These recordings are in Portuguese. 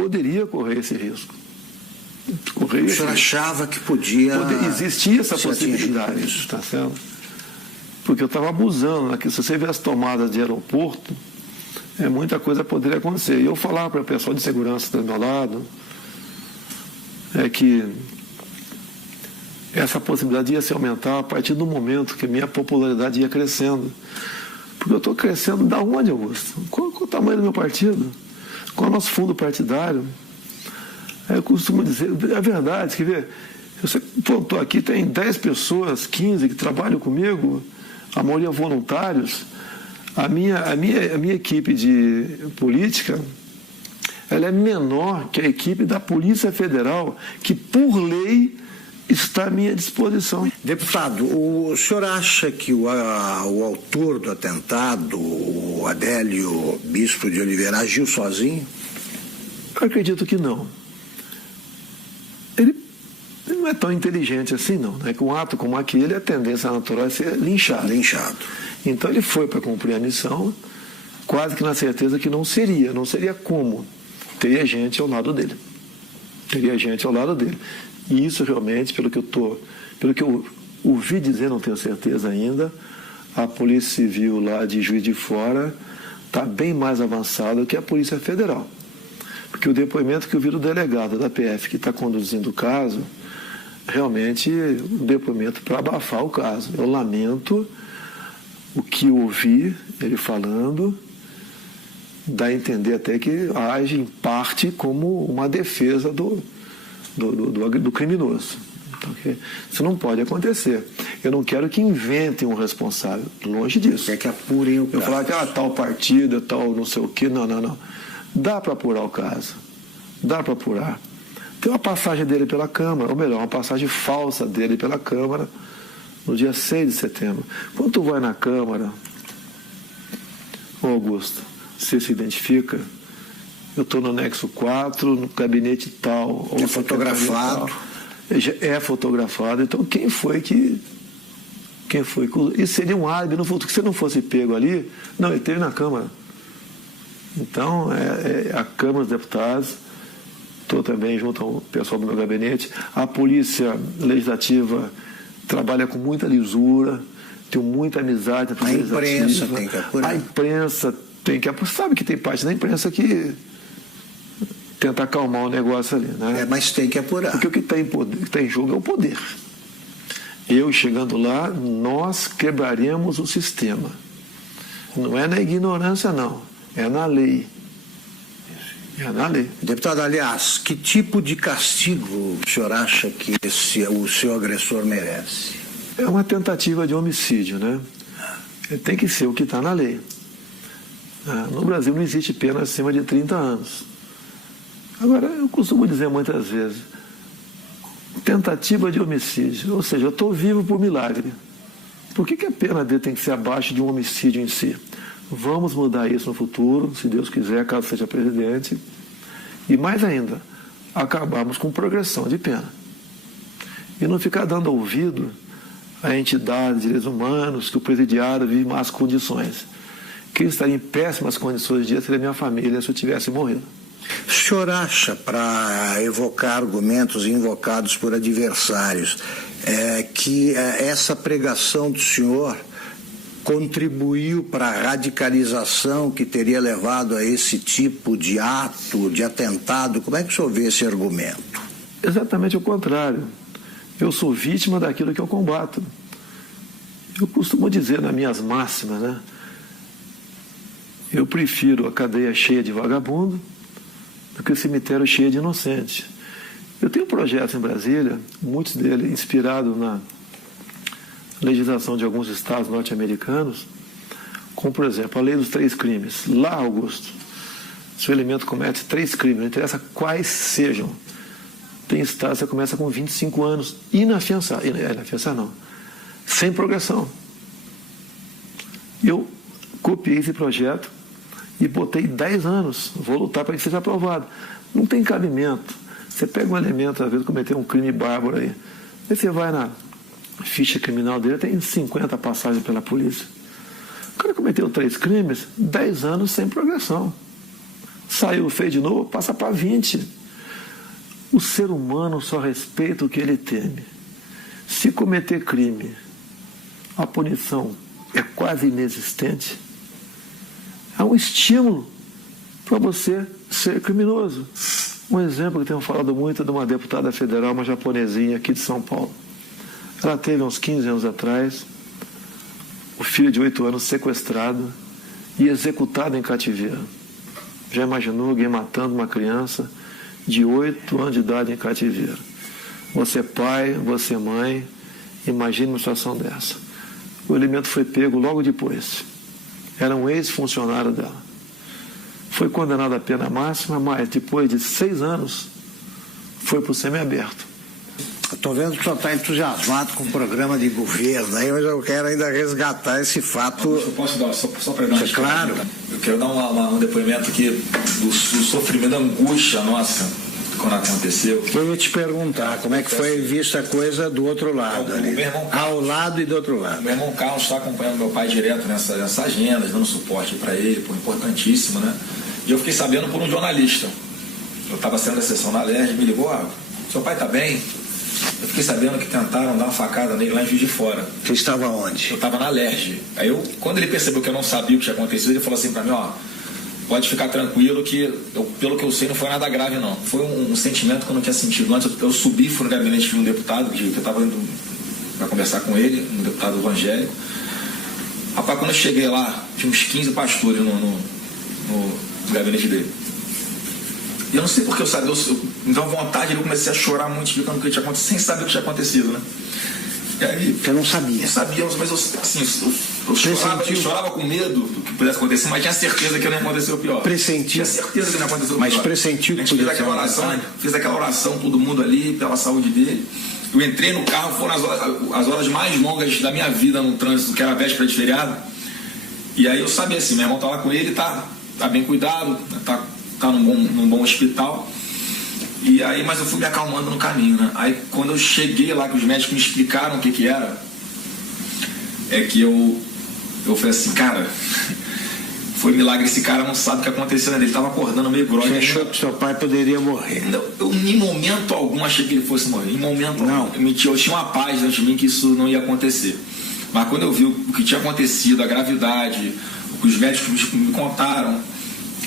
poderia correr esse risco. O senhor achava que podia... Existia essa possibilidade, está certo? Porque eu estava abusando, né? Que se você vê as tomadas de aeroporto, muita coisa poderia acontecer. E eu falava para o pessoal de segurança do meu lado, que essa possibilidade ia se aumentar a partir do momento que minha popularidade ia crescendo. Porque eu estou crescendo da onde, Augusto? Qual o tamanho do meu partido? Qual é o nosso fundo partidário? Eu costumo dizer, é verdade, quer ver? Você pontou aqui, tem 10 pessoas, 15 que trabalham comigo, a maioria voluntários. A minha equipe de política, ela é menor que a equipe da Polícia Federal, que por lei está à minha disposição. Deputado, o senhor acha que o autor do atentado, o Adélio Bispo de Oliveira, agiu sozinho? Eu acredito que não. Ele não é tão inteligente assim, não. Né? Que um ato como aquele, a tendência natural é ser linchado. Então ele foi para cumprir a missão, quase que na certeza que não seria como. Teria gente ao lado dele. E isso realmente, pelo que eu ouvi dizer, não tenho certeza ainda, a Polícia Civil lá de Juiz de Fora está bem mais avançada que a Polícia Federal. Porque o depoimento que eu vi do delegado da PF que está conduzindo o caso, realmente um depoimento para abafar o caso. Eu lamento o que eu ouvi ele falando, dá a entender até que age em parte como uma defesa do criminoso. Então, isso não pode acontecer. Eu não quero que inventem um responsável, longe disso. Quer que apurem o caso. Eu falar que tal partida, tal não sei o quê, não. Dá para apurar o caso. Dá para apurar. Tem uma passagem dele pela Câmara, ou melhor, uma passagem falsa dele pela Câmara, no dia 6 de setembro. Quando tu vai na Câmara, Augusto, você se identifica, eu estou no anexo 4, no gabinete tal. É fotografado. É fotografado. Então, quem foi que... Isso seria um álibi no futuro. Que se não fosse pego ali, não, ele esteve na Câmara. Então, a Câmara dos Deputados, estou também junto ao pessoal do meu gabinete, a Polícia Legislativa trabalha com muita lisura, tenho muita amizade. A imprensa tem que apurar. A imprensa tem que apurar. Sabe que tem parte da imprensa que tenta acalmar o negócio ali, né? Mas tem que apurar. Porque o que está em jogo é o poder. Eu, chegando lá, nós quebraremos o sistema. Não é na ignorância, não. É na lei. Deputado, aliás, que tipo de castigo o senhor acha que o seu agressor merece? É uma tentativa de homicídio, né? Tem que ser o que está na lei. No Brasil não existe pena acima de 30 anos. Agora, eu costumo dizer muitas vezes, tentativa de homicídio, ou seja, eu estou vivo por milagre. Por que a pena dele tem que ser abaixo de um homicídio em si? Vamos mudar isso no futuro, se Deus quiser, caso seja presidente. E mais ainda, acabarmos com progressão de pena. E não ficar dando ouvido a entidades de direitos humanos que o presidiário vive em más condições. Quem estaria em péssimas condições de dia seria minha família se eu tivesse morrido. O senhor acha, para evocar argumentos invocados por adversários, que essa pregação do senhor contribuiu para a radicalização que teria levado a esse tipo de ato, de atentado? Como é que o senhor vê esse argumento? Exatamente o contrário. Eu sou vítima daquilo que eu combato. Eu costumo dizer nas minhas máximas, né? Eu prefiro a cadeia cheia de vagabundo do que o cemitério cheio de inocentes. Eu tenho projetos em Brasília, muitos deles inspirados na legislação de alguns estados norte-americanos, como, por exemplo, a lei dos 3 crimes. Lá, Augusto, se o elemento comete 3 crimes, não interessa quais sejam, tem estados que você começa com 25 anos, inafiançado, não, sem progressão. Eu copiei esse projeto e botei 10 anos, vou lutar para que seja aprovado. Não tem cabimento. Você pega um elemento, às vezes, cometer um crime bárbaro aí você vai na ficha criminal dele, tem 50 passagens pela polícia. O cara cometeu 3 crimes, 10 anos sem progressão. Saiu feio de novo, passa para 20. O ser humano só respeita o que ele teme. Se cometer crime, a punição é quase inexistente. É um estímulo para você ser criminoso. Um exemplo que tenho falado muito é de uma deputada federal, uma japonesinha aqui de São Paulo. Ela teve uns 15 anos atrás o filho de 8 anos sequestrado e executado em cativeiro. Já imaginou alguém matando uma criança de 8 anos de idade em cativeiro? Você é pai, você é mãe, imagine uma situação dessa. O elemento foi pego logo depois. Era um ex-funcionário dela. Foi condenado à pena máxima, mas depois de 6 anos foi para o semiaberto. Estou vendo que o senhor está entusiasmado com o programa de governo, aí, mas eu quero ainda resgatar esse fato. Eu posso dar, só para dar uma claro. Eu quero dar um depoimento aqui do sofrimento, da angústia nossa quando aconteceu. Eu ia te perguntar como é que foi vista a coisa do outro lado, ali. Meu irmão, ao lado e do outro lado. Meu irmão Carlos está acompanhando meu pai direto nessa agenda, dando suporte para ele, importantíssimo, né? E eu fiquei sabendo por um jornalista. Eu estava sendo a sessão na LERJ, me ligou, seu pai está bem? Eu fiquei sabendo que tentaram dar uma facada nele lá em Juiz de Fora. Você estava onde? Eu estava na LERJ. Aí quando ele percebeu que eu não sabia o que tinha acontecido, ele falou assim para mim, pode ficar tranquilo que, pelo que eu sei, não foi nada grave não. Foi um sentimento que eu não tinha sentido antes. Eu subi, fui no gabinete de um deputado, que eu estava indo para conversar com ele, um deputado evangélico. Rapaz, quando eu cheguei lá, tinha uns 15 pastores no gabinete dele. E eu não sei porque eu sabia, me deu vontade, eu comecei a chorar muito, explicando o que tinha acontecido, sem saber o que tinha acontecido, né? E aí, você não sabia? Eu sabia, mas eu chorava com medo do que pudesse acontecer, mas tinha certeza que não ia acontecer o pior. Pressentiu? Tinha certeza que não ia acontecer o pior. Mas pressentiu que podia acontecer. Fiz aquela oração, todo mundo ali, pela saúde dele. Eu entrei no carro, foram as horas mais longas da minha vida no trânsito, que era a véspera de feriado. E aí eu sabia assim, meu irmão tá lá com ele, tá bem cuidado, tá num bom hospital. E aí, mas eu fui me acalmando no caminho, né? Aí quando eu cheguei lá, que os médicos me explicaram o que era, é que eu falei assim, cara, foi milagre, esse cara não sabe o que aconteceu, né? Ele tava acordando meio grogue. Você achou que seu pai poderia morrer? Eu em momento algum achei que ele fosse morrer, em momento algum. Eu tinha uma paz dentro de mim que isso não ia acontecer. Mas quando eu vi o que tinha acontecido, a gravidade, o que os médicos me contaram,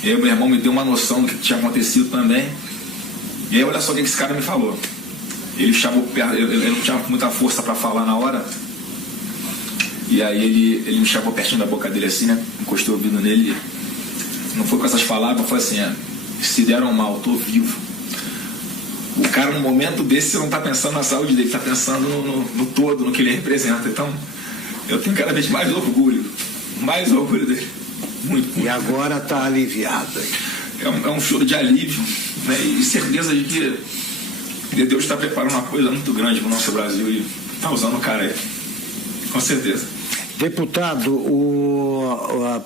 meu irmão me deu uma noção do que tinha acontecido também. E aí olha só o que esse cara me falou. Ele chamou perto, ele não tinha muita força para falar na hora. E aí ele me chamou pertinho da boca dele assim, né? Encostei o ouvido nele. Não foi com essas palavras, foi assim, se deram mal, tô vivo. O cara no momento desse não tá pensando na saúde dele, tá pensando no todo, no que ele representa. Então eu tenho cada vez mais orgulho dele. Muito. E agora está aliviado. É um choro de alívio, né? E certeza de que Deus está preparando uma coisa muito grande para o nosso Brasil e está usando o cara aí. Com certeza. Deputado, o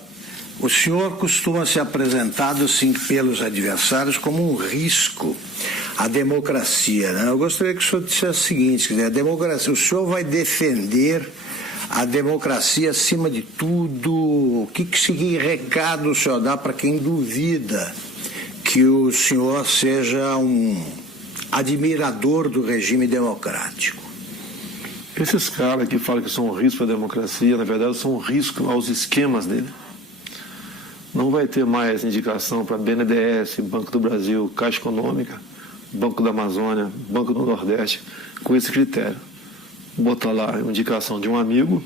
senhor costuma ser apresentado assim, pelos adversários como um risco à democracia, né? Eu gostaria que o senhor dissesse o seguinte, a democracia, o senhor vai defender a democracia acima de tudo? O que recado o senhor dá para quem duvida que o senhor seja um admirador do regime democrático? Esses caras que falam que são um risco para a democracia, na verdade são um risco aos esquemas dele. Não vai ter mais indicação para BNDES, Banco do Brasil, Caixa Econômica, Banco da Amazônia, Banco do Nordeste, com esse critério. Botar lá a indicação de um amigo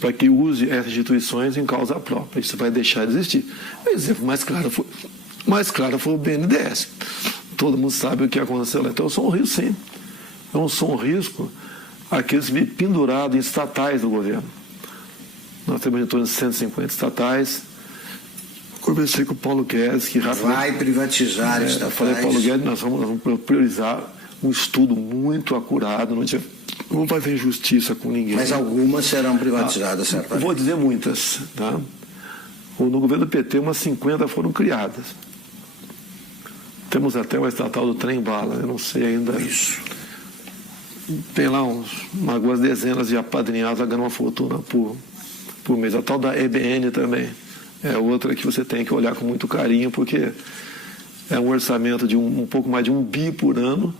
para que use essas instituições em causa própria. Isso vai deixar de existir. O exemplo mais claro foi o BNDES. Todo mundo sabe o que aconteceu lá. Então eu sou um risco, sim. Eu sou um risco àqueles pendurados em estatais do governo. Nós temos em torno de 150 estatais. Conversei com o Paulo Guedes, que rapidamente... Vai privatizar estatais. Falei, Paulo Guedes, nós vamos priorizar um estudo muito acurado, não vai haver injustiça com ninguém. Mas algumas serão privatizadas, certamente. Vou dizer muitas. Tá? No governo do PT, umas 50 foram criadas. Temos até uma estatal do trem-bala, eu não sei ainda. Isso. Tem lá algumas dezenas de apadrinhados ganhando uma fortuna por mês. A tal da EBN também. é outra que você tem que olhar com muito carinho, porque é um orçamento de um pouco mais de 1 bi por ano,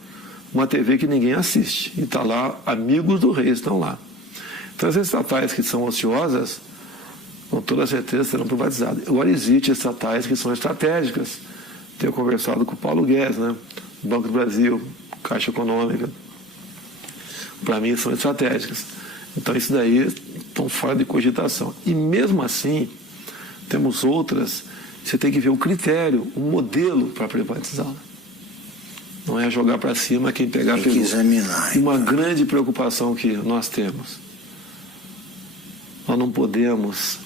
uma TV que ninguém assiste. E está lá, amigos do rei estão lá. Então, as estatais que são ociosas, com toda certeza serão privatizadas. Agora, existem estatais que são estratégicas. Tenho conversado com o Paulo Guedes, né? Banco do Brasil, Caixa Econômica. Para mim, são estratégicas. Então, isso daí estão fora de cogitação. E mesmo assim, temos outras, você tem que ver o critério, o modelo para privatizá-la. Não é jogar para cima quem pegar pelo... examinar. E uma grande preocupação que nós temos. Nós não podemos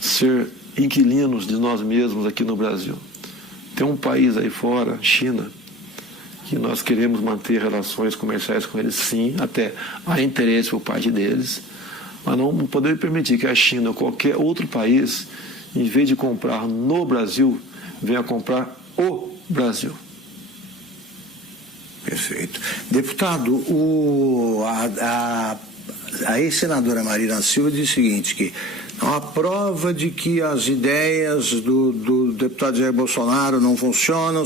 ser inquilinos de nós mesmos aqui no Brasil. Tem um país aí fora, China, que nós queremos manter relações comerciais com eles, sim, até há interesse por parte deles, mas não podemos permitir que a China ou qualquer outro país, em vez de comprar no Brasil, venha comprar o Brasil. Perfeito. Deputado, a ex-senadora Marina Silva diz o seguinte, que a prova de que as ideias do deputado Jair Bolsonaro não funcionam,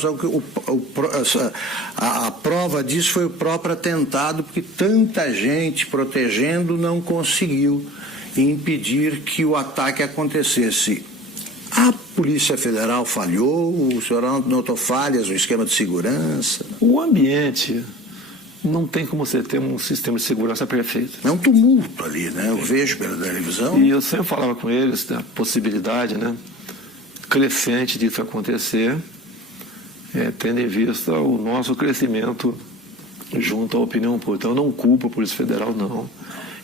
a prova disso foi o próprio atentado, porque tanta gente protegendo não conseguiu impedir que o ataque acontecesse. A Polícia Federal falhou? O senhor notou falhas no esquema de segurança? O ambiente... Não tem como você ter um sistema de segurança perfeito. É um tumulto ali, né? Eu vejo pela televisão. E eu sempre falava com eles da possibilidade, né, crescente disso acontecer, tendo em vista o nosso crescimento junto à opinião pública. Então, eu não culpo a Polícia Federal, não.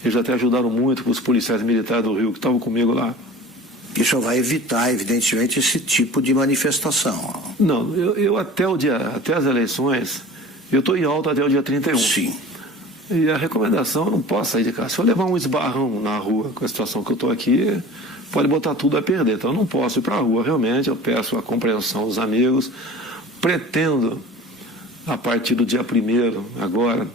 Eles até ajudaram muito com os policiais militares do Rio que estavam comigo lá. Isso vai evitar, evidentemente, esse tipo de manifestação. Não, eu até as eleições... Eu estou em alta até o dia 31. Sim. E a recomendação, eu não posso sair de casa. Se eu levar um esbarrão na rua, com a situação que eu estou aqui, pode botar tudo a perder. Então eu não posso ir para a rua, realmente. Eu peço a compreensão dos amigos. Pretendo, a partir do dia 1º, agora,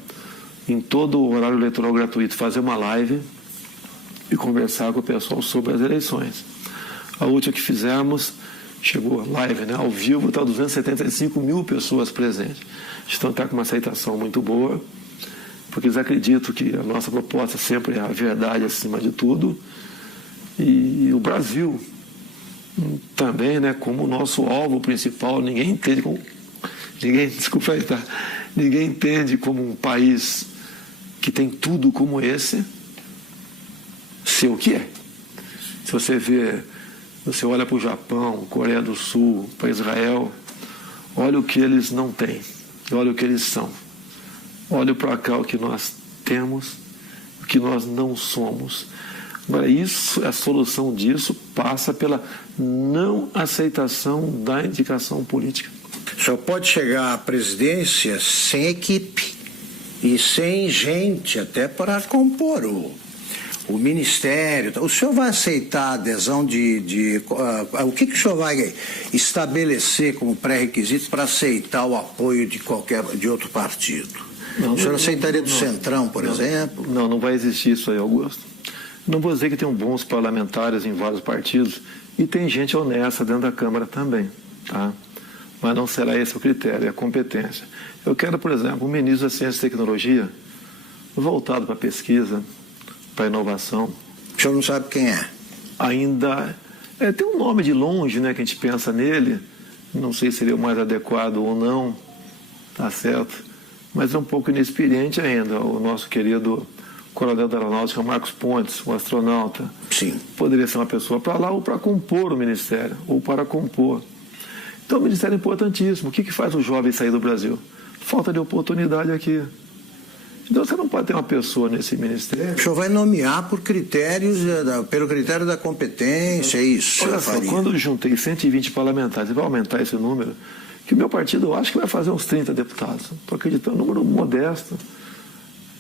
em todo o horário eleitoral gratuito, fazer uma live e conversar com o pessoal sobre as eleições. A última que fizemos, chegou a live, né, ao vivo, está 275 mil pessoas presentes. Então está com uma aceitação muito boa, porque eles acreditam que a nossa proposta sempre é a verdade acima de tudo. E o Brasil também, né, como o nosso alvo principal, ninguém entende como um país que tem tudo como esse, ser o que é. Se você vê, você olha para o Japão, Coreia do Sul, para Israel, olha o que eles não têm. Olha o que eles são. Olha para cá o que nós temos, o que nós não somos. Agora, a solução disso passa pela não aceitação da indicação política. O senhor pode chegar à presidência sem equipe e sem gente até para compor o ministério. O senhor vai aceitar a adesão o que o senhor vai estabelecer como pré-requisitos para aceitar o apoio de outro partido? O senhor aceitaria do Centrão, por exemplo? Não vai existir isso aí, Augusto. Não vou dizer que tem bons parlamentares em vários partidos e tem gente honesta dentro da Câmara também, tá? Mas não será esse o critério, é a competência. Eu quero, por exemplo, um ministro da Ciência e Tecnologia voltado para a pesquisa, para a inovação. O senhor não sabe quem é? Ainda tem um nome de longe, né, que a gente pensa nele, não sei se seria o mais adequado ou não, tá certo, mas é um pouco inexperiente ainda, o nosso querido coronel da Aeronáutica, Marcos Pontes, um astronauta. Sim. Poderia ser uma pessoa para lá ou para compor o ministério, ou para compor. Então o ministério é importantíssimo. O que faz o jovem sair do Brasil? Falta de oportunidade aqui. Então você não pode ter uma pessoa nesse ministério. O senhor vai nomear por critérios, pelo critério da competência, é isso? Olha só, quando eu juntei 120 parlamentares, e vai aumentar esse número, que o meu partido eu acho que vai fazer uns 30 deputados. Estou acreditando, um número modesto.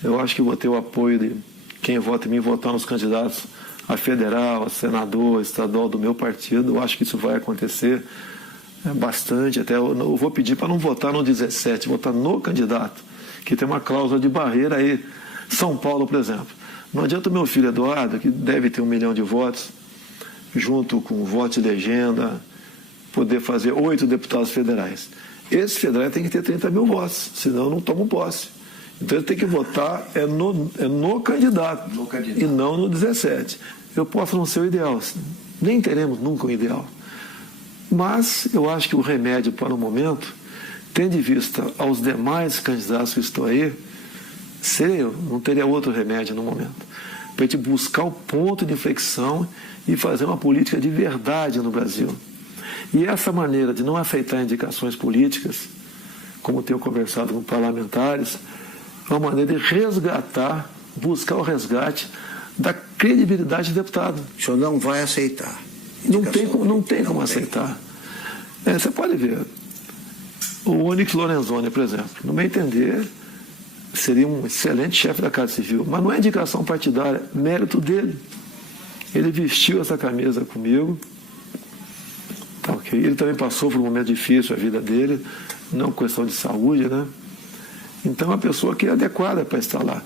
Eu acho que vou ter o apoio de quem vota em mim, votar nos candidatos a federal, a senador, a estadual do meu partido. Eu acho que isso vai acontecer bastante. Até eu vou pedir para não votar no 17, votar no candidato, que tem uma cláusula de barreira aí. São Paulo, por exemplo. Não adianta o meu filho Eduardo, que deve ter 1 milhão de votos, junto com o voto de legenda, poder fazer 8 deputados federais. Esses federais têm que ter 30 mil votos, senão não tomam posse. Então ele tem que votar no candidato, e não no 17. Eu posso não ser o ideal, nem teremos nunca um ideal. Mas eu acho que o remédio para o momento, tendo em vista aos demais candidatos que estão aí, seria eu, não teria outro remédio no momento. Para a gente buscar o ponto de inflexão e fazer uma política de verdade no Brasil. E essa maneira de não aceitar indicações políticas, como tenho conversado com parlamentares, é uma maneira de resgatar, buscar o resgate da credibilidade do deputado. O senhor não vai aceitar? Não tem como aceitar. Você pode ver, o Onyx Lorenzoni, por exemplo, no meu entender, seria um excelente chefe da Casa Civil, mas não é indicação partidária, mérito dele. Ele vestiu essa camisa comigo, tá, okay? Ele também passou por um momento difícil a vida dele, não questão de saúde, né? Então é uma pessoa que é adequada para estar lá.